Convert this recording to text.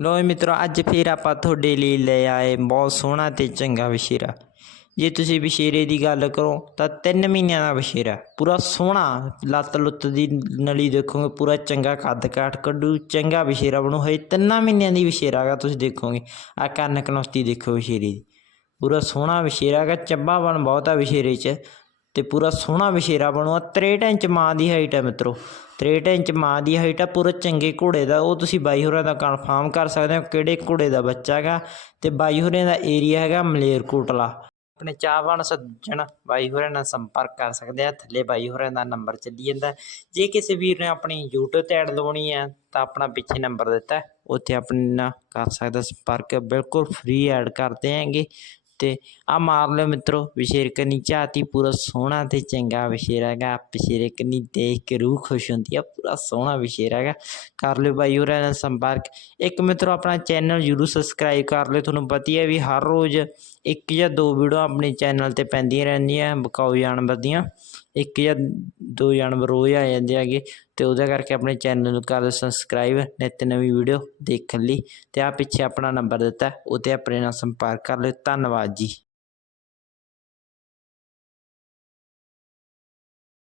ਲੋ ਮਿੱਤਰੋ, ਅੱਜ ਫਿਰ ਆਪਾਂ ਤੁਹਾਡੇ ਲਈ ਲੈ ਆਏ ਬਹੁਤ ਸੋਹਣਾ ਤੇ ਚੰਗਾ ਵਿਸ਼ੇਰਾ ਜੇ ਤੁਸੀਂ ਵਿਸ਼ੇਰੇ ਦੀ ਗੱਲ ਕਰੋ ਤਾਂ 3 ਮਹੀਨਿਆਂ ਦਾ ਵਿਸ਼ੇਰਾ ਪੂਰਾ ਸੋਹਣਾ ਲੱਤ ਲੁੱਤ ਦੀ ਨਲੀ ਦੇਖੋਗੇ, ਪੂਰਾ ਚੰਗਾ ਕੱਦ ਕਾਠ ਕੱਢੂ, ਚੰਗਾ ਵਿਸ਼ੇਰਾ ਬਣੂ। ਹਜੇ ਤਿੰਨਾਂ ਮਹੀਨਿਆਂ ਦੀ ਵਿਸ਼ੇਰਾ ਤੁਸੀਂ ਦੇਖੋਗੇ। ਆ ਕੰਨ ਕਨੌਸਤੀ ਦੇਖੋ ਵਿਸ਼ੇਰੇ ਦੀ। ਪੂਰਾ ਸੋਹਣਾ ਵਿਸ਼ੇਰਾ ਗਾ ਚੱਬਾ ਬਣ ਬਹੁਤ ਆ ਵਿਸ਼ੇਰੇ 'ਚ। ਤੇ ਪੂਰਾ ਸੋਹਣਾ ਵਿਸ਼ੇਰਾ ਬਣੂਆ 63 ਇੰਚ ਮਾਂ ਦੀ ਹਾਈਟ ਹੈ ਮਿੱਤਰੋ। 63 ਇੰਚ ਮਾਂ ਦੀ ਹਾਈਟ ਆ, ਪੂਰਾ ਚੰਗੇ ਘੋੜੇ ਦਾ। ਉਹ ਤੁਸੀਂ ਬਾਈ ਹੋਰਾਂ ਦਾ ਕਨਫਰਮ ਕਰ ਸਕਦੇ ਹੋ ਕਿਹੜੇ ਘੋੜੇ ਦਾ ਬੱਚਾ ਹੈਗਾ। ਤੇ ਬਾਈ ਹੋਰਾਂ ਦਾ ਏਰੀਆ ਹੈਗਾ ਮਲੇਰਕੋਟਲਾ ਆਪਣੇ ਚਾਹਵਾਨ ਸੱਜਣ ਬਾਈ ਹੋਰਾਂ ਨਾਲ ਸੰਪਰਕ ਕਰ ਸਕਦੇ ਆ। ਥੱਲੇ ਬਾਈ ਹੋਰਾਂ ਦਾ ਨੰਬਰ ਚੱਲੀ ਜਾਂਦਾ। ਜੇ ਕਿਸੇ ਵੀਰ ਨੇ ਆਪਣੀ YouTube ਤੇ ਐਡ ਲਵਾਉਣੀ ਹੈ ਤਾਂ ਆਪਣਾ ਪਿੱਛੇ ਨੰਬਰ ਦਿੱਤਾ। ਉੱਥੇ ਆਪਣੇ ਨਾਲ ਕਰ ਸਕਦਾ ਸੰਪਰਕ। ਬਿਲਕੁਲ ਫ੍ਰੀ ਐਡ ਕਰਦੇ ਆਂਗੇ ਤੇ ਆ ਮਾਰ ਲਿਓ ਮਿੱਤਰੋ ਵਿਸ਼ੇਰ ਕਰਨੀ ਝਾਤੀ ਪੂਰਾ ਸੋਹਣਾ ਤੇ ਚੰਗਾ ਵਿਸ਼ੇਰ ਹੈਗਾ। ਵਿਸ਼ੇਰੇ ਕਰਨੀ ਦੇਖ ਕੇ ਰੂਹ ਖੁਸ਼ ਹੁੰਦੀ ਆ, ਪੂਰਾ ਸੋਹਣਾ ਵਿਸ਼ੇਰ ਹੈਗਾ। ਕਰ ਲਿਓ ਬਾਈ ਹੋਰਾਂ ਨਾਲ ਸੰਪਰਕ। ਇੱਕ ਮਿੱਤਰੋ, ਆਪਣਾ ਚੈਨਲ ਜਰੂਰ ਸਬਸਕ੍ਰਾਈਬ ਕਰ ਲਿਓ। ਤੁਹਾਨੂੰ ਪਤਾ ਹੈ ਵੀ ਹਰ ਰੋਜ਼ ਇੱਕ ਜਾਂ ਦੋ ਵੀਡੀਓ ਆਪਣੇ ਚੈਨਲ ਤੇ ਪੈਂਦੀਆਂ ਰਹਿੰਦੀਆਂ, ਬਕਾਊ ਜਾਨਵਰ ਦੀਆਂ ਇੱਕ ਜਾਂ ਦੋ ਜਾਨਵਰ ਰੋਜ਼ ਆ ਜਾਂਦੇ ਹੈਗੇ ਅਤੇ ਉਹਦੇ ਕਰਕੇ ਆਪਣੇ ਚੈਨਲ ਨੂੰ ਕਰ ਸਬਸਕ੍ਰਾਈਬ ਨਿੱਤ ਨਵੀਂ ਵੀਡੀਓ ਦੇਖਣ ਲਈ ਅਤੇ ਆਹ ਪਿੱਛੇ ਆਪਣਾ ਨੰਬਰ ਦਿੱਤਾ ਉਹ ਤੇ ਆਪਣੇ ਨਾਲ ਸੰਪਰਕ ਕਰ ਲਿਓ, ਧੰਨਵਾਦ ਜੀ।